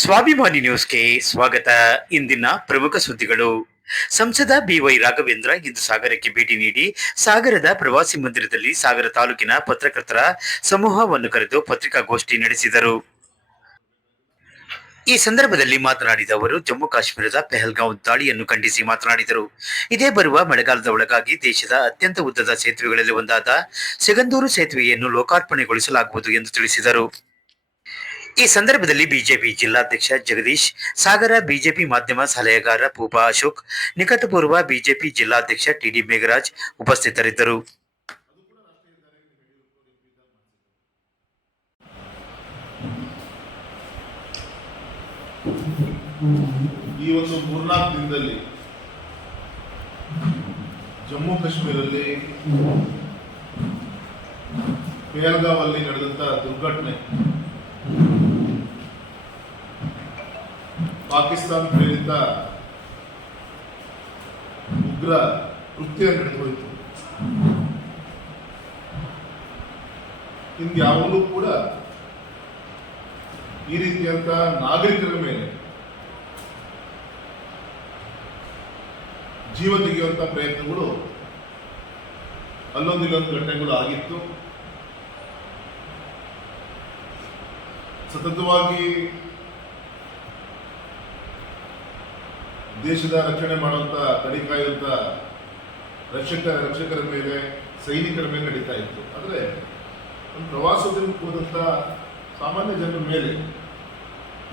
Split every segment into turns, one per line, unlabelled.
ಸ್ವಾಭಿಮಾನಿ ನ್ಯೂಸ್ಗೆ ಸ್ವಾಗತ. ಇಂದಿನ ಪ್ರಮುಖ ಸುದ್ದಿಗಳು. ಸಂಸದ ಬಿವೈ ರಾಘವೇಂದ್ರ ಇಂದು ಸಾಗರಕ್ಕೆ ಭೇಟಿ ನೀಡಿ ಸಾಗರದ ಪ್ರವಾಸಿ ಮಂದಿರದಲ್ಲಿ ಸಾಗರ ತಾಲೂಕಿನ ಪತ್ರಕರ್ತರ ಸಮೂಹವನ್ನು ಕರೆದು ಪತ್ರಿಕಾಗೋಷ್ಠಿ ನಡೆಸಿದರು. ಈ ಸಂದರ್ಭದಲ್ಲಿ ಮಾತನಾಡಿದ ಅವರು, ಜಮ್ಮು ಕಾಶ್ಮೀರದ ಪೆಹಲ್ಗಾಂವ್ ದಾಳಿಯನ್ನು ಖಂಡಿಸಿ ಮಾತನಾಡಿದರು. ಇದೇ ಬರುವ ಮಳೆಗಾಲದ ಒಳಗಾಗಿ ದೇಶದ ಅತ್ಯಂತ ಉದ್ದದ ಸೇತುವೆಗಳಲ್ಲಿ ಒಂದಾದ ಸಿಗಂದೂರು ಸೇತುವೆಯನ್ನು ಲೋಕಾರ್ಪಣೆಗೊಳಿಸಲಾಗುವುದು ಎಂದು ತಿಳಿಸಿದರು. ಈ ಸಂದರ್ಭದಲ್ಲಿ ಬಿಜೆಪಿ ಜಿಲ್ಲಾಧ್ಯಕ್ಷ ಜಗದೀಶ್, ಸಾಗರ ಬಿಜೆಪಿ ಮಾಧ್ಯಮ ಸಲಹೆಗಾರ ಪೂಪಾ ಅಶೋಕ್, ನಿಕಟಪೂರ್ವ ಬಿಜೆಪಿ ಜಿಲ್ಲಾಧ್ಯಕ್ಷ ಟಿಡಿ ಮೇಘರಾಜ್ ಉಪಸ್ಥಿತರಿದ್ದರು.
ಈ ಒಂದು ಮೂರ್ನಾಲ್ಕು ದಿನದಲ್ಲಿ ಜಮ್ಮು ಕಾಶ್ಮೀರಲ್ಲಿ ಪೇಲ್ಗಾವಲ್ಲಿ ನಡೆದಂತ ದುರ್ಘಟನೆ. ಪಾಕಿಸ್ತಾನ ಪ್ರೇರಿತ ಉಗ್ರ ಕೃತ್ಯ ನಡೆದೋಯ್ತು ಇಂದ್ಯಾವಲ್ಲೂ ಕೂಡ ಈ ರೀತಿಯಂತ ನಾಗರಿಕರ ಮೇಲೆ ಜೀವ ತೆಗೆಯುವಂತ ಪ್ರಯತ್ನಗಳು ಅಲ್ಲೊಂದಿಲ್ಲೊಂದು ಘಟನೆಗಳು ಆಗಿತ್ತು. ಸತತವಾಗಿ ದೇಶದ ರಕ್ಷಣೆ ಮಾಡುವಂತ, ತಡಿ ಕಾಯುವಂತ ರಕ್ಷಕ, ರಕ್ಷಕರ ಮೇಲೆ, ಸೈನಿಕರ ಮೇಲೆ ನಡೀತಾ ಇತ್ತು. ಆದರೆ ಒಂದು ಪ್ರವಾಸೋದ್ಯಮಕ್ಕೆ ಹೋದಂಥ ಸಾಮಾನ್ಯ ಜನರ ಮೇಲೆ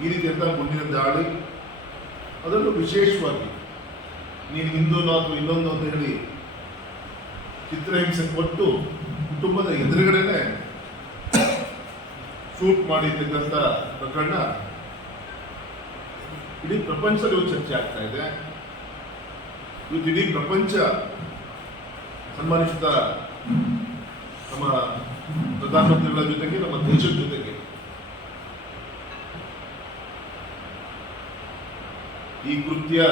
ಈ ರೀತಿಯಂತ ಗುಂಡಿನ ದಾಳಿ, ಅದರಲ್ಲೂ ವಿಶೇಷವಾಗಿ ನೀನು ಹಿಂದೂನೋ ಅಥವಾ ಇನ್ನೊಂದು ಅಂತ ಹೇಳಿ ಚಿತ್ರಹಿಂಸೆ ಕೊಟ್ಟು ಕುಟುಂಬದ ಎದುರುಗಡೆನೆ ಶೂಟ್ ಮಾಡಿದ್ದಕ್ಕಂಥ ಪ್ರಕರಣ ಇಡೀ ಪ್ರಪಂಚದಲ್ಲಿ ಒಂದು ಚರ್ಚೆ ಆಗ್ತಾ ಇದೆ. ಇವತ್ತು ಇಡೀ ಪ್ರಪಂಚ ಸನ್ಮಾನಿಸಿದ ನಮ್ಮ ಪ್ರಧಾನಮಂತ್ರಿಗಳ ಜೊತೆಗೆ, ನಮ್ಮ ದೇಶದ ಜೊತೆಗೆ. ಈ ಕೃತ್ಯ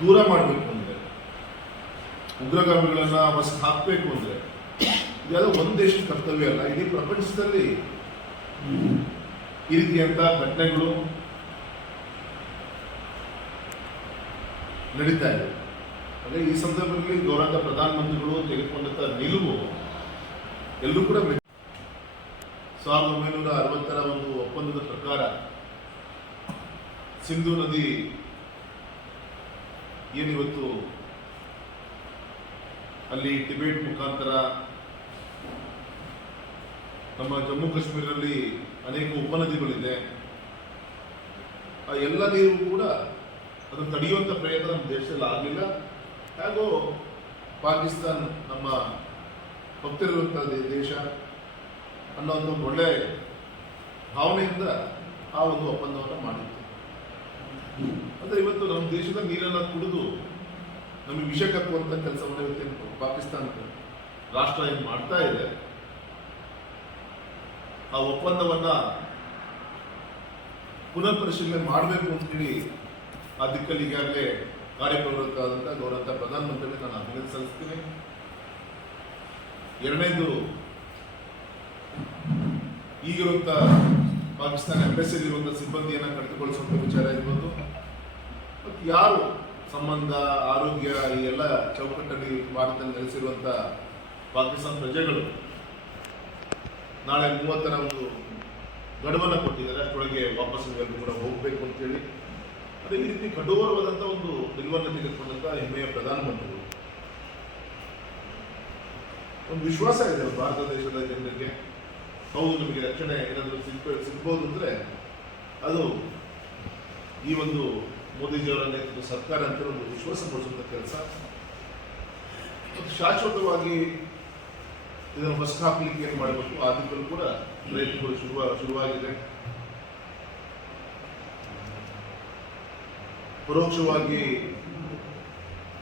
ದೂರ ಮಾಡಬೇಕು ಅಂದ್ರೆ, ಉಗ್ರಗಾಮಿಗಳನ್ನ ನಾವು ಹಾಕಬೇಕು ಅಂದ್ರೆ, ಇದೆಲ್ಲ ಒಂದು ದೇಶದ ಕರ್ತವ್ಯ ಅಲ್ಲ, ಇಡೀ ಪ್ರಪಂಚದಲ್ಲಿ ಈ ರೀತಿಯಂತಹ ಘಟನೆಗಳು ನಡೀತಾ ಇದೆ. ಅಂದರೆ ಈ ಸಂದರ್ಭದಲ್ಲಿ ಗೌರವ ಪ್ರಧಾನಮಂತ್ರಿಗಳು ತೆಗೆದುಕೊಂಡಂತ ನಿಲುವು ಎಲ್ಲರೂ ಕೂಡ ಸಾವಿರದ ಒಂಬೈನೂರ ಅರವತ್ತರ ಒಂದು ಒಪ್ಪಂದದ ಪ್ರಕಾರ ಸಿಂಧು ನದಿ ಏನಿವತ್ತು ಅಲ್ಲಿ ಟಿಬೇಟ್ ಮುಖಾಂತರ ನಮ್ಮ ಜಮ್ಮು ಕಾಶ್ಮೀರದಲ್ಲಿ ಅನೇಕ ಉಪನದಿಗಳಿದೆ. ಆ ಎಲ್ಲ ನೀರು ಕೂಡ ಅದನ್ನು ತಡೆಯುವಂಥ ಪ್ರಯತ್ನ ನಮ್ಮ ದೇಶದಲ್ಲಿ ಆಗಲಿಲ್ಲ. ಹಾಗೂ ಪಾಕಿಸ್ತಾನ್ ನಮ್ಮ ಭಕ್ತರಿರುವಂಥ ದೇಶ ಅನ್ನೋ ಒಂದು ಒಳ್ಳೆ ಭಾವನೆಯಿಂದ ಆ ಒಂದು ಒಪ್ಪಂದವನ್ನು ಮಾಡಿತ್ತು. ಅಂದ್ರೆ ಇವತ್ತು ನಮ್ಮ ದೇಶದ ನೀರನ್ನ ಕುಡಿದು ನಮಗೆ ವಿಷ ಕಕ್ಕುವಂತ ಕೆಲಸವನ್ನು ಇವತ್ತೇನು ಪಾಕಿಸ್ತಾನ ರಾಷ್ಟ್ರ ಏನು ಮಾಡ್ತಾ ಇದೆ ಆ ಒಪ್ಪಂದವನ್ನ ಪುನರ್ ಪರಿಶೀಲನೆ ಮಾಡಬೇಕು ಅಂತೇಳಿ ಆ ದಿಕ್ಕಲ್ಲಿ ಈಗಾಗಲೇ ಕಾರ್ಯಪ್ರವೃತ್ತರಾದಂಥ ಗೌರವ ಪ್ರಧಾನಮಂತ್ರಿ ನಾನು ಅಭಿನಂದನೆ ಸಲ್ಲಿಸ್ತೀನಿ. ಎರಡನೇದು ಈಗಿರುವಂತ ಪಾಕಿಸ್ತಾನ ಎಂಬೆಸಿ ಇರುವಂತ ಸಿಬ್ಬಂದಿಯನ್ನ ಕಡಿತಗೊಳಿಸುವಂತ ವಿಚಾರ ಇರ್ಬೋದು. ಮತ್ತು ಯಾರು ಸಂಬಂಧ, ಆರೋಗ್ಯ, ಈ ಎಲ್ಲ ಚೌಕಟ್ಟಲ್ಲಿ ಭಾರತದಲ್ಲಿ ನೆಲೆಸಿರುವಂತ ಪಾಕಿಸ್ತಾನ ಪ್ರಜೆಗಳು ನಾಳೆ ಮೂವತ್ತರ ಒಂದು ಗಡುವನ್ನು ಕೊಟ್ಟಿದ್ದಾರೆ. ಅಷ್ಟೊಳಗೆ ವಾಪಸ್ ಎಲ್ಲರೂ ಕೂಡ ಹೋಗಬೇಕು ಅಂತೇಳಿ ಅದೇ ಈ ರೀತಿ ಕಠೋರವಾದಂಥ ಒಂದು ನಿಲುವನ್ನು ತೆಗೆದುಕೊಂಡಂತ ಹೆಮ್ಮೆಯ ಪ್ರಧಾನಮಂತ್ರಿಗಳು ಒಂದು ವಿಶ್ವಾಸ ಇದೆ ಭಾರತ ದೇಶದ ಜನರಿಗೆ. ಹೌದು, ನಿಮಗೆ ರಕ್ಷಣೆ ಏನಾದರೂ ಸಿಗ್ಬ ಸಿಗ್ಬೋದು ಅಂದ್ರೆ ಅದು ಈ ಒಂದು ಮೋದಿಜಿಯವರ ನೇತೃತ್ವ ಸರ್ಕಾರ ಅಂತ ಒಂದು ವಿಶ್ವಾಸ ಪಡಿಸುವಂಥ ಕೆಲಸ. ಶಾಶ್ವತವಾಗಿ ಇದನ್ನು ಹೊಸ ಹಾಕಲಿಕ್ಕೆ ಏನು ಮಾಡಬೇಕು. ಆ ದಿಕ್ಕಲ್ಲೂ ಕೂಡ ಪ್ರಯತ್ನಗಳು ಶುರುವ, ಶುರುವಾಗಿದೆ. ಪರೋಕ್ಷವಾಗಿ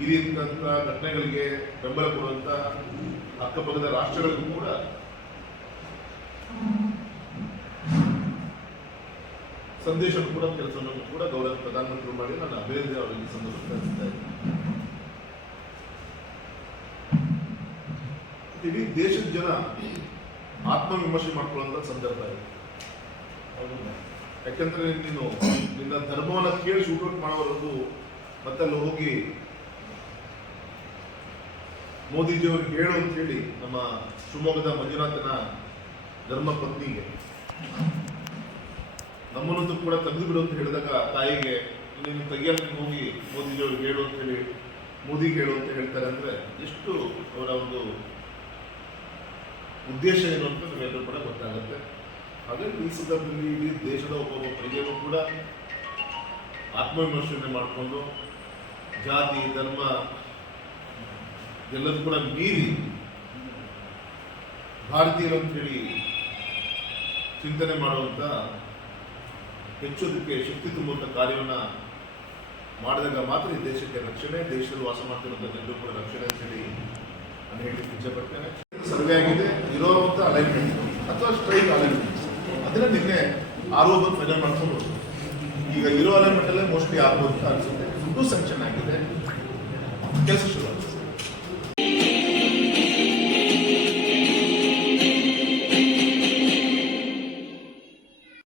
ಈ ರೀತಿಯಂತಹ ಘಟನೆಗಳಿಗೆ ಬೆಂಬಲ ಕೊಡುವಂತ ಅಕ್ಕಪಕ್ಕದ ರಾಷ್ಟ್ರಗಳಿಗೂ ಕೂಡ ಸಂದೇಶ ಕೂಡ ಕೆಲಸವನ್ನು ಕೂಡ ಗೌರವ ಪ್ರಧಾನಮಂತ್ರಿ ಮಾಡಿ ನಾನು ಅಭಿನಂದನೆ ಅವರಿಗೆ ಸಂದರ್ಭ ಇದ್ದೀನಿ. ಇಡೀ ದೇಶದ ಜನ ಆತ್ಮವಿಮರ್ಶೆ ಮಾಡ್ಕೊಳ್ಳೋಂಥ ಸಂದರ್ಭ ಇದೆ? ಯಾಕಂದ್ರೆ ನೀನು ನಿನ್ನ ಧರ್ಮವನ್ನ ಕೇಳಿ ಶೂಟೌಟ್ ಮಾಡೋವರೆಗೂ ಮತ್ತೆ ಅಲ್ಲಿ ಹೋಗಿ ಮೋದಿಜಿಯವ್ರಿಗೆ ಹೇಳು ಅಂತ ಹೇಳಿ ನಮ್ಮ ಶಿವಮೊಗ್ಗದ ಮಂಜುನಾಥನ ಧರ್ಮ ಪತ್ನಿಗೆ ನಮ್ಮನ್ನಂತೂ ಕೂಡ ತೆಗೆದು ಬಿಡು ಅಂತ ಹೇಳಿದಾಗ ತಾಯಿಗೆ, ನೀನು ನೀನು ಹೋಗಿ ಮೋದಿಜಿಯವ್ರಿಗೆ ಹೇಳು ಅಂತ ಹೇಳಿ, ಮೋದಿಗೆ ಹೇಳು ಅಂತ ಹೇಳ್ತಾರೆ ಅಂದ್ರೆ ಎಷ್ಟು ಅವರ ಒಂದು ಉದ್ದೇಶ ಏನು ಅಂತ ನಮ್ಮೆಲ್ಲರೂ ಕೂಡ ಗೊತ್ತಾಗುತ್ತೆ. ಹಾಗಾಗಿ ಈ ಸಂದರ್ಭದಲ್ಲಿ ಇಡೀ ದೇಶದ ಒಬ್ಬೊಬ್ಬ ಪ್ರಜೆಯೂ ಕೂಡ ಆತ್ಮವಿಮರ್ಶನೆ ಮಾಡಿಕೊಂಡು ಜಾತಿ, ಧರ್ಮ ಎಲ್ಲದೂ ಕೂಡ ಮೀರಿ ಭಾರತೀಯರು ಅಂತೇಳಿ ಚಿಂತನೆ ಮಾಡುವಂತ ಹೆಚ್ಚೋದಕ್ಕೆ ಶಕ್ತಿ ತುಂಬುವಂಥ ಕಾರ್ಯವನ್ನ ಮಾಡಿದಾಗ ಮಾತ್ರ ಈ ದೇಶಕ್ಕೆ ರಕ್ಷಣೆ, ದೇಶದಲ್ಲಿ ವಾಸ ಮಾಡ್ತಿರುವಂತ ಜನರು ಕೂಡ ರಕ್ಷಣೆ ಅಂತೇಳಿ ನಾನು ಹೇಳಲಿಕ್ಕೆ ಇಚ್ಛೆಪಡ್ತೇನೆ ಸರ್ವೆ ಆಗಿದೆ ಇರೋವಂಥ ಅಲೈನ್ಮೆಂಟ್ ಅಥವಾ ಸ್ಟ್ರೈಟ್ ಅಲೈನ್ಮೆಂಟ್ ಅದನ್ನ ನಿನ್ನೆ ಆರು ಬಂದು ಫೈನಲ್ ಮಾಡ್ಕೊಂಡು. ಈಗ ಇರೋ ಅಲೈನ್ಮೆಂಟಲ್ಲೇ ಮೋಸ್ಟ್ಲಿ ಆಗ್ಬೋದು ಅಂತ ಅನಿಸುತ್ತೆ. ದುಡ್ಡು ಸ್ಯಾಂಕ್ಷನ್ ಆಗಿದೆ. ಕೆಲಸ ಶುರು